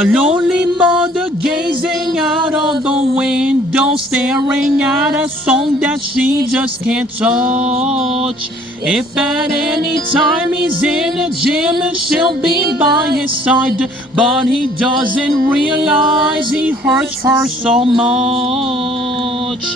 A lonely mother gazing out of the window, staring at a song that she just can't touch. If at any time he's in the gym and she'll be by his side, but he doesn't realize he hurts her so much.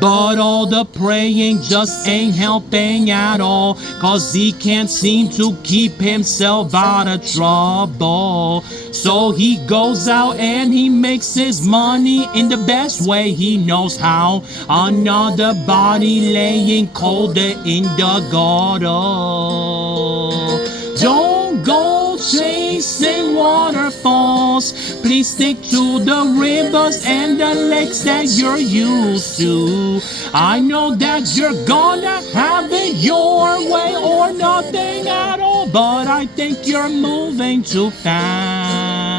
But all the praying just ain't helping at all, 'cause he can't seem to keep himself out of trouble. So he goes out and he makes his money in the best way he knows how. Another body laying colder in the gutter. Don't go chasing waterfalls. Please stick to the rivers and the lakes that you're used to. I know that you're gonna have it your way or nothing at all, but I think you're moving too fast.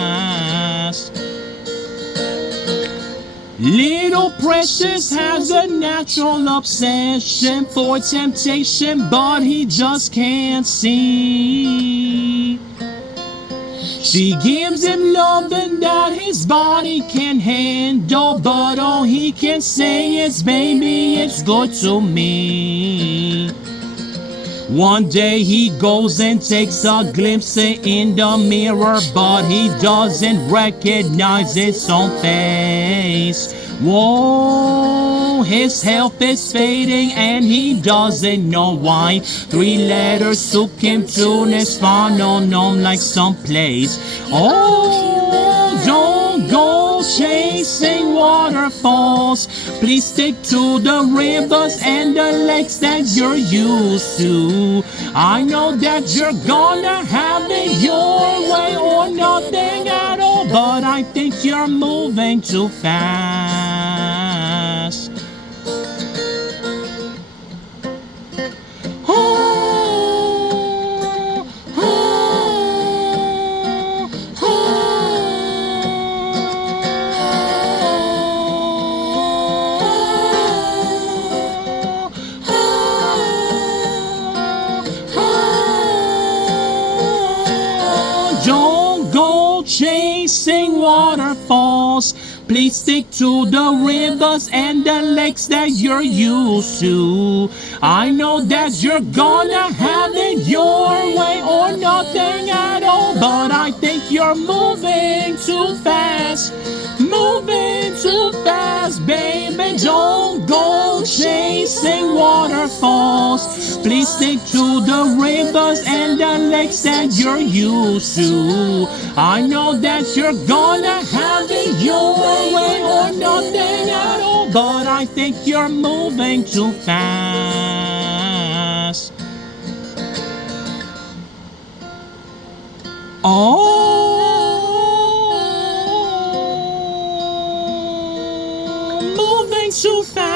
Little Precious has a natural obsession for temptation, but he just can't see. She gives him loving that his body can handle, but all he can say is, baby, it's good to me. One day he goes and takes a glimpse in the mirror, but he doesn't recognize his own face. Whoa, his health is fading and he doesn't know why. 3 letters took him to Nirvana, unknown like someplace. Oh, don't go chasing waterfalls. Please stick to the rivers and the lakes that you're used to. I know that you're gonna have it your way or nothing at all, but I think you're moving too fast. Don't go chasing waterfalls. Please stick to the rivers and the lakes that you're used to. I know that you're gonna have it your way or nothing at all, but I think you're moving too fast. Moving too fast, baby. Don't go chasing waterfalls. Please stick to the rivers and the lakes that you're used to. I know that you're gonna have it your way or nothing at all, but I think you're moving too fast. Oh, moving too fast.